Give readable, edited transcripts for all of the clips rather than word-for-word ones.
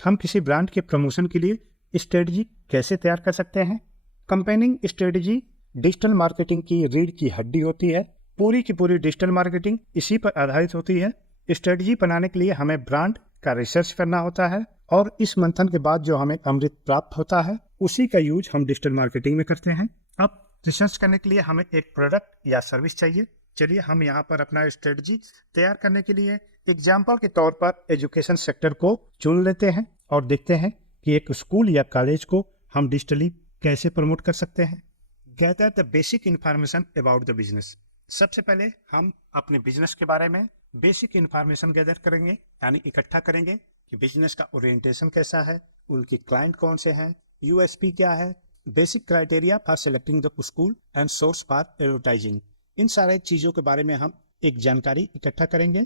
हम किसी ब्रांड के प्रमोशन के लिए स्ट्रेटजी कैसे तैयार कर सकते हैं। कंपेनिंग स्ट्रेटजी डिजिटल मार्केटिंग की रीढ़ की हड्डी होती है। पूरी की पूरी डिजिटल मार्केटिंग इसी पर आधारित होती है। स्ट्रेटजी बनाने के लिए हमें ब्रांड का रिसर्च करना होता है और इस मंथन के बाद जो हमें अमृत प्राप्त होता है उसी का यूज हम डिजिटल मार्केटिंग में करते हैं। अब रिसर्च करने के लिए हमें एक प्रोडक्ट या सर्विस चाहिए। चलिए हम यहाँ पर अपना स्ट्रेटजी तैयार करने के लिए एग्जाम्पल के तौर पर एजुकेशन सेक्टर को चुन लेते हैं और देखते हैं कि एक स्कूल या कॉलेज को हम डिजिटली कैसे प्रमोट कर सकते हैं। Gather the basic information about the business. सबसे पहले हम अपने बिजनेस के बारे में बेसिक इंफॉर्मेशन गैदर करेंगे, यानी इकट्ठा करेंगे कि बिजनेस का ओरिएंटेशन कैसा है, उनके क्लाइंट कौन से हैं, यूएसपी क्या है, basic criteria for selecting the school and source for advertising. इन सारे चीज़ों के बारे में हम एक जानकारी इकट्ठा करेंगे।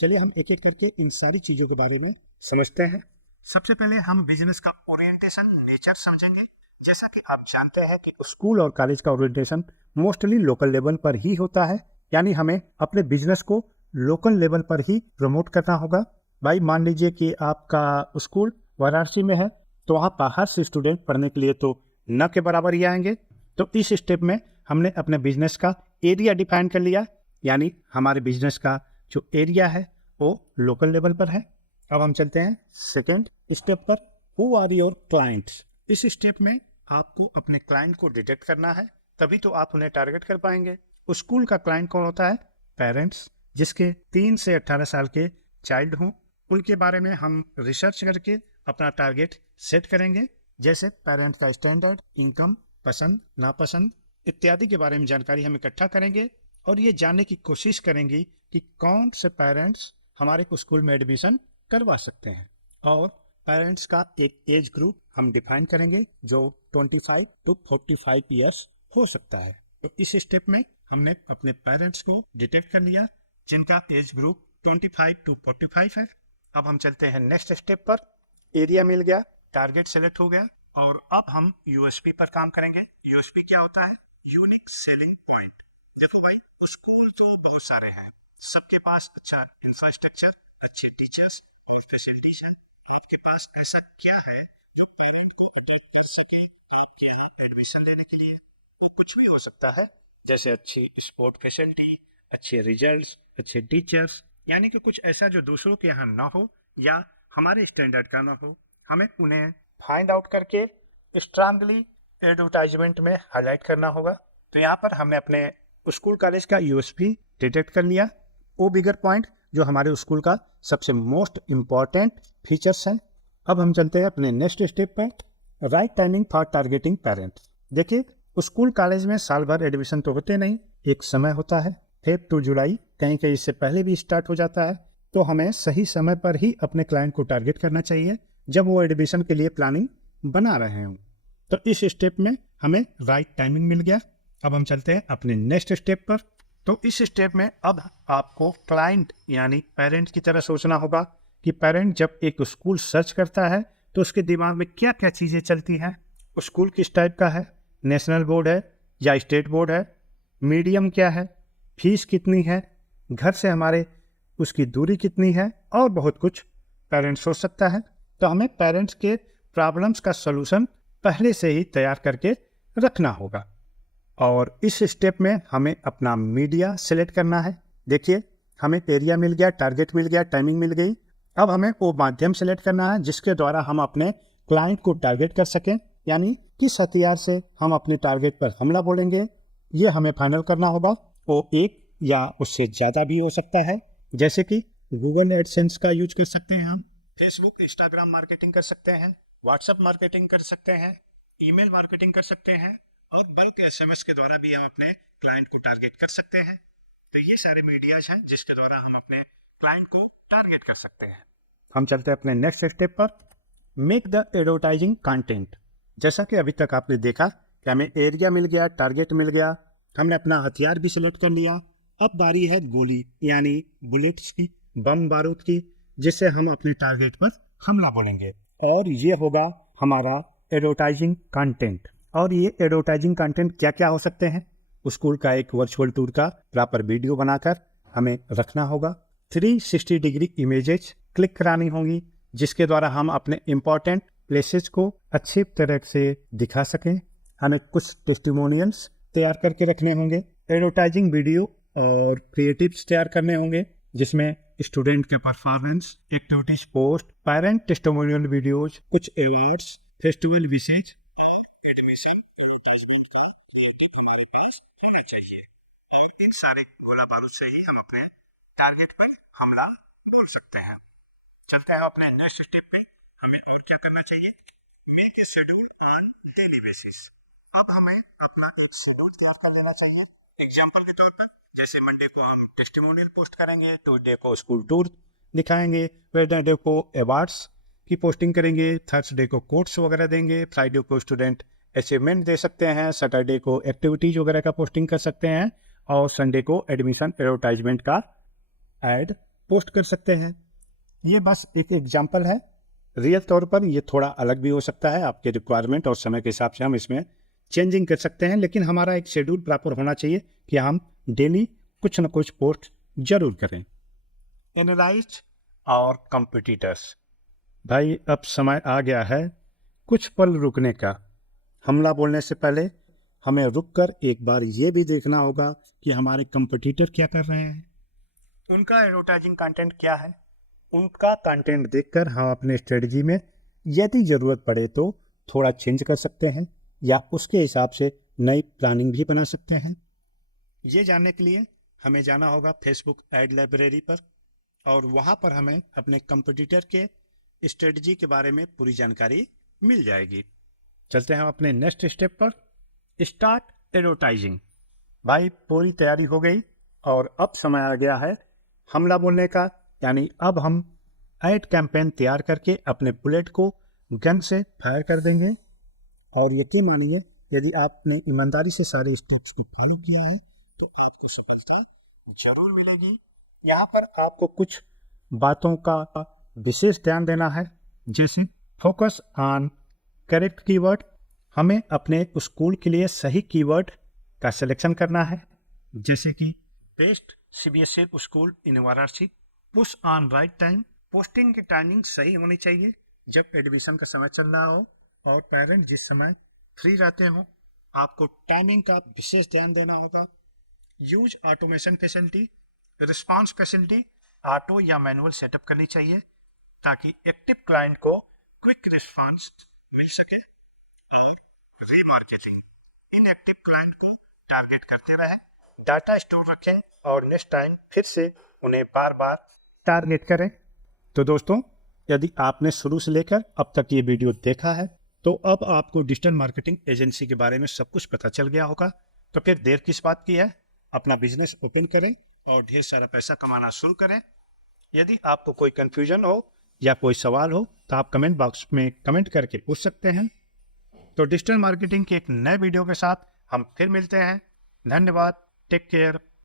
चलिए हम एक एक करके इन सारी चीज़ों के बारे में समझते हैं। सबसे पहले हम बिजनेस का ओरिएंटेशन नेचर समझेंगे। जैसा कि आप जानते हैं कि स्कूल और कॉलेज का ओरिएंटेशन मोस्टली लोकल लेवल पर ही होता है, यानी हमें अपने बिजनेस को लोकल लेवल पर ही प्रमोट करना होगा। भाई मान लीजिए कि आपका स्कूल वाराणसी में है तो वहाँ बाहर से स्टूडेंट पढ़ने के लिए तो न के बराबर ही आएंगे। तो इस स्टेप में हमने अपने बिजनेस का एरिया डिफाइन कर लिया, यानी हमारे बिजनेस का जो एरिया है वो लोकल लेवल पर है। अब हम चलते हैं सेकेंड स्टेप पर, हु आर योर क्लाइंट्स। इस स्टेप में आपको अपने क्लाइंट को डिटेक्ट करना है, तभी तो आप उन्हें टारगेट कर पाएंगे। स्कूल का क्लाइंट कौन होता है? पेरेंट्स जिसके 3 से 18 साल के चाइल्ड हों। उनके बारे में हम रिसर्च करके अपना टारगेट सेट करेंगे, जैसे पेरेंट्स का स्टैंडर्ड, इनकम, पसंद नापसंद इत्यादि के बारे में जानकारी हम इकट्ठा करेंगे और ये जानने की कोशिश करेंगे कि कौन से पेरेंट्स हमारे स्कूल में एडमिशन करवा सकते हैं। और पेरेंट्स का एक एज ग्रुप हम डिफाइन करेंगे जो 25 टू 45 ईयर्स हो सकता है। तो इस स्टेप में हमने अपने पेरेंट्स को डिटेक्ट कर लिया जिनका एज ग्रुप 25 टू 45 है। अब हम चलते हैं नेक्स्ट स्टेप पर। एरिया मिल गया, टारगेट सेलेक्ट हो गया और अब हम यूएसपी पर काम करेंगे। यूएसपी क्या होता है? Unique selling point. देखो भाई, स्कूल तो बहुत सारे हैं, सबके पास अच्छा इंफ्रास्ट्रक्चर, अच्छे टीचर्स और फैसिलिटीज है। आपके पास ऐसा क्या है जो पेरेंट को अट्रैक्ट कर सके आपके यहाँ एडमिशन लेने के लिए? वो कुछ भी हो सकता है, जैसे अच्छी स्पोर्ट फैसिलिटी, अच्छे रिजल्ट्स, अच्छे टीचर्स, यानी कि कुछ ऐसा जो दूसरों के यहाँ ना हो या हमारे स्टैंडर्ड का ना हो। हमें उन्हें फाइंड आउट करके स्ट्रांगली एडवर्टाइजमेंट में हाईलाइट करना होगा। तो यहाँ पर हमने अपने स्कूल कॉलेज का यूएसपी डिटेक्ट कर लिया, वो बिगर पॉइंट जो हमारे स्कूल का सबसे मोस्ट इम्पॉर्टेंट फीचर्स हैं। अब हम चलते हैं अपने नेक्स्ट स्टेप पर, right timing for targeting parents. देखिए, स्कूल कॉलेज में साल भर एडमिशन तो होते नहीं, एक समय होता है फेब टू जुलाई, कहीं कहीं इससे पहले भी स्टार्ट हो जाता है। तो हमें सही समय पर ही अपने क्लाइंट को टारगेट करना चाहिए जब वो एडमिशन के लिए प्लानिंग बना रहे हों। तो इस स्टेप में हमें राइट टाइमिंग मिल गया। अब हम चलते हैं अपने नेक्स्ट स्टेप पर। तो इस स्टेप में अब आपको क्लाइंट यानी पेरेंट की तरह सोचना होगा कि पेरेंट जब एक स्कूल सर्च करता है तो उसके दिमाग में क्या क्या चीज़ें चलती हैं। स्कूल किस टाइप का है, नेशनल बोर्ड है या स्टेट बोर्ड है, मीडियम क्या है, फीस कितनी है, घर से हमारे उसकी दूरी कितनी है, और बहुत कुछ पेरेंट्स सोच सकता है। तो हमें पेरेंट्स के प्रॉब्लम्स का सलूशन पहले से ही तैयार करके रखना होगा। और इस स्टेप में हमें अपना मीडिया सेलेक्ट करना है। देखिए, हमें एरिया मिल गया, टारगेट मिल गया, टाइमिंग मिल गई। अब हमें वो माध्यम सेलेक्ट करना है जिसके द्वारा हम अपने क्लाइंट को टारगेट कर सकें, यानी किस हथियार से हम अपने टारगेट पर हमला बोलेंगे, ये हमें फाइनल करना होगा। वो एक या उससे ज़्यादा भी हो सकता है, जैसे कि गूगल एडसेंस का यूज कर सकते हैं हम, फेसबुक इंस्टाग्राम मार्केटिंग कर सकते हैं, व्हाट्सएप मार्केटिंग कर सकते हैं, ईमेल मार्केटिंग कर सकते हैं और बल्क एसएमएस के द्वारा भी हम अपने क्लाइंट को टारगेट कर सकते हैं। तो ये सारे मीडियाज हैं जिसके द्वारा हम अपने क्लाइंट को टारगेट कर सकते हैं। हम चलते हैं अपने नेक्स्ट स्टेप पर, मेक द एडवर्टाइजिंग कंटेंट। जैसा कि अभी तक आपने देखा कि हमें एरिया मिल गया, टारगेट मिल गया, हमने अपना हथियार भी सिलेक्ट कर लिया। अब बारी है गोली यानी बुलेट्स की, बम बारूद की, जिससे हम अपने टारगेट पर हमला बोलेंगे। और ये होगा हमारा एडवर्टाइजिंग कंटेंट। और ये एडवर्टाइजिंग कंटेंट क्या क्या हो सकते हैं? स्कूल का एक वर्चुअल टूर का प्रॉपर वीडियो बनाकर हमें रखना होगा। 360 डिग्री इमेजेस क्लिक करानी होंगी, जिसके द्वारा हम अपने इम्पोर्टेंट प्लेसेस को अच्छी तरह से दिखा सकें। हमें कुछ टेस्टिमोनियल्स तैयार करके रखने होंगे, एडवर्टाइजिंग वीडियो और क्रिएटिव्स तैयार करने होंगे, जिसमें स्टूडेंट के performance, activities post, parent testimonial videos, कुछ अवार्ड्स, फेस्टिवल विशेष और एडमिशन एडवर्टाइजमेंट की क्रिएटिव हमारे पास होना चाहिए। और इन सारे गोला बारूद से ही हम अपने टारगेट पर हमला बोल सकते हैं। चलते हैं अपने नेक्स्ट स्टेप पे। हमें और क्या करना चाहिए? Make a schedule on daily basis. अब हमें अपना एक शेड्यूल तैयार कर लेना चाहिए। एग्जांपल के तौर पर, जैसे मंडे को हम टेस्टिमोनियल पोस्ट करेंगे, ट्यूसडे को स्कूल टूर दिखाएंगे, वेडनेसडे को अवार्ड्स की पोस्टिंग करेंगे, थर्सडे को कोट्स वगैरह देंगे, फ्राइडे को स्टूडेंट अचीवमेंट दे सकते हैं, सैटरडे को एक्टिविटीज वगैरह का पोस्टिंग कर सकते हैं और संडे को एडमिशन एडवर्टाइजमेंट का एड पोस्ट कर सकते हैं। ये बस एक एग्जाम्पल है। रियल तौर पर ये थोड़ा अलग भी हो सकता है, आपके रिक्वायरमेंट और समय के हिसाब से हम इसमें चेंजिंग कर सकते हैं, लेकिन हमारा एक शेड्यूल प्रॉपर होना चाहिए कि हम डेली कुछ न कुछ पोस्ट जरूर करें। एनालाइज और कंपटीटर्स। भाई अब समय आ गया है कुछ पल रुकने का। हमला बोलने से पहले हमें रुककर एक बार ये भी देखना होगा कि हमारे कंपटीटर क्या कर रहे हैं, उनका एडवर्टाइजिंग कंटेंट क्या है। उनका कंटेंट देखकर हम अपने स्ट्रेटजी में यदि ज़रूरत पड़े तो थोड़ा चेंज कर सकते हैं या उसके हिसाब से नई प्लानिंग भी बना सकते हैं। ये जानने के लिए हमें जाना होगा फेसबुक एड लाइब्रेरी पर और वहाँ पर हमें अपने कंपटीटर के स्ट्रेटजी के बारे में पूरी जानकारी मिल जाएगी। चलते हैं अपने नेक्स्ट स्टेप पर, स्टार्ट एडवर्टाइजिंग। भाई पूरी तैयारी हो गई और अब समय आ गया है हमला बोलने का, यानी अब हम एड कैंपेन तैयार करके अपने बुलेट को गन से फायर कर देंगे। और यकीन मानिए, यदि आपने ईमानदारी से सारे स्टेप्स को फॉलो किया है तो आपको सफलता जरूर मिलेगी। यहाँ पर आपको कुछ बातों का विशेष ध्यान देना है, जैसे फोकस ऑन करेक्ट कीवर्ड। हमें अपने स्कूल के लिए सही कीवर्ड का सिलेक्शन करना है, जैसे कि best CBSE school in Varanasi, push on right time. Posting की टाइमिंग सही होनी चाहिए जब एडमिशन का समय चल रहा हो और पेरेंट जिस समय फ्री रहते हो। आपको टाइमिंग का विशेष ध्यान देना होगा। Use automation facility, response facility auto या मैनुअल सेटअप करनी चाहिए ताकि एक्टिव क्लाइंट को क्विक रिस्पांस मिल सके। और रीमार्केटिंग, इनएक्टिव क्लाइंट को टारगेट करते रहे, डाटा स्टोर रखें और नेक्स्ट टाइम फिर से उन्हें बार बार टारगेट करें। तो दोस्तों, यदि आपने शुरू से लेकर अब तक ये वीडियो देखा है तो अब आपको डिजिटल मार्केटिंग एजेंसी के बारे में सब कुछ पता चल गया होगा। तो फिर देर किस बात की है, अपना बिजनेस ओपन करें और ढेर सारा पैसा कमाना शुरू करें। यदि आपको कोई कंफ्यूजन हो या कोई सवाल हो तो आप कमेंट बॉक्स में कमेंट करके पूछ सकते हैं। तो डिजिटल मार्केटिंग के एक नए वीडियो के साथ हम फिर मिलते हैं। धन्यवाद, टेक केयर।